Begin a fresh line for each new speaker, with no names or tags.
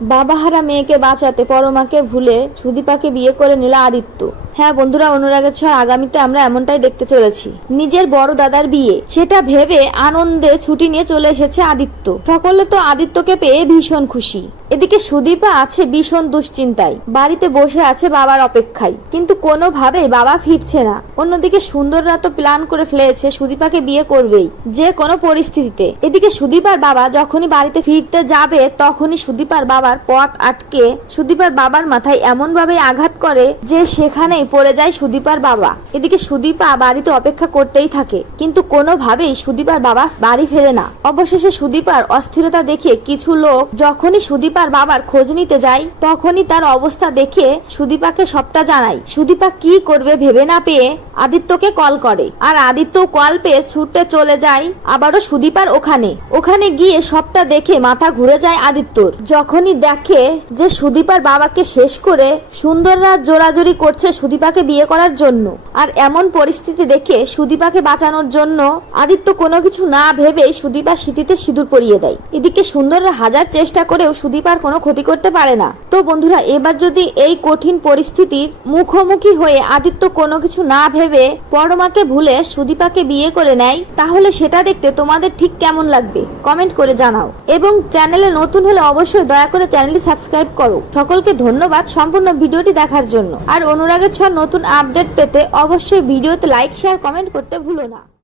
বাবাহারা মেয়েকে বাঁচাতে পরমাকে ভুলে সুদীপাকে বিয়ে করে নিল আদিত্য। হ্যাঁ বন্ধুরা, অনুরাগের ছয় আগামীতে আমরা এমনটাই দেখতে চলেছি। নিজের বড় দাদার বিয়ে, সেটা ভেবে আনন্দে ছুটি নিয়ে চলে এসেছে আদিত্য। সকলে তো আদিত্যকে পেয়ে ভীষণ খুশি। এদিকে সুদীপা আছে ভীষণ দুশ্চিন্তায়। বাড়িতে বসে আছে বাবার অপেক্ষায়। কিন্তু কোনোভাবেই বাবা ফিরছে না। অন্যদিকে সুন্দররা তো প্ল্যান করে ফেলেছে সুদীপাকে বিয়ে করবেই, যে কোনো পরিস্থিতিতে। এদিকে সুদীপার বাবা যখনই বাড়িতে ফিরতে যাবে, তখনই সুদীপার বাবার পথ আটকে সুদীপার বাবার মাথায় এমন ভাবে আঘাত করে যে সেখানেই পড়ে যায় সুদীপার বাবা। এদিকে সুদীপা বাড়িতে অপেক্ষা করতেই থাকে, কিন্তু কোনোভাবেই সুদীপার বাবা বাড়ি ফেরে না। অবশেষে সুদীপার অস্থিরতা দেখে কিছু লোক যখনই সুদীপার বাবার খোঁজ নিতে যায় তখনই তার অবস্থা দেখে সুদীপাকে সবটা জানায় সুদীপা কি করবে ভেবে না পেয়ে আদিত্যকে কল করে। আর আদিত্য কল পেয়ে ছুটতে চলে যায় আবারও সুদীপার ওখানে। ওখানে গিয়ে সবটা দেখে মাথা ঘুরে যায় আদিত্যর। যখনই দেখে যে সুদীপার বাবাকে শেষ করে সুন্দররা জোরাজোরি করছে সুদীপাকে বিয়ে করার জন্য। আর এমন পরিস্থিতি দেখে সুদীপাকে বাঁচানোর জন্য আদিত্য কোনো কিছু না ভেবে সুদীপা স্মৃতিতে সিঁদুর পরিয়ে দেয়। এদিকে সুন্দররা হাজার চেষ্টা করেও সুদীপার কোনো ক্ষতি করতে পারে না। তো বন্ধুরা, এবার যদি এই কঠিন পরিস্থিতির মুখোমুখি হয়ে আদিত্য কোনো কিছু না ভেবে পরমাকে ভুলে সুদীপাকে বিয়ে করে নেয়, তাহলে সেটা দেখতে তোমাদের ঠিক কেমন লাগবে? কমেন্ট করে জানাও। এবং চ্যানেলে নতুন হলে অবশ্যই দয়া করে চ্যানেলটি সাবস্ক্রাইব করো। সকলকে ধন্যবাদ সম্পূর্ণ ভিডিওটি দেখার জন্য। আর অনুরাগের ছ নতুন আপডেট পেতে অবশ্যই ভিডিওতে লাইক, শেয়ার, কমেন্ট করতে ভুলো না।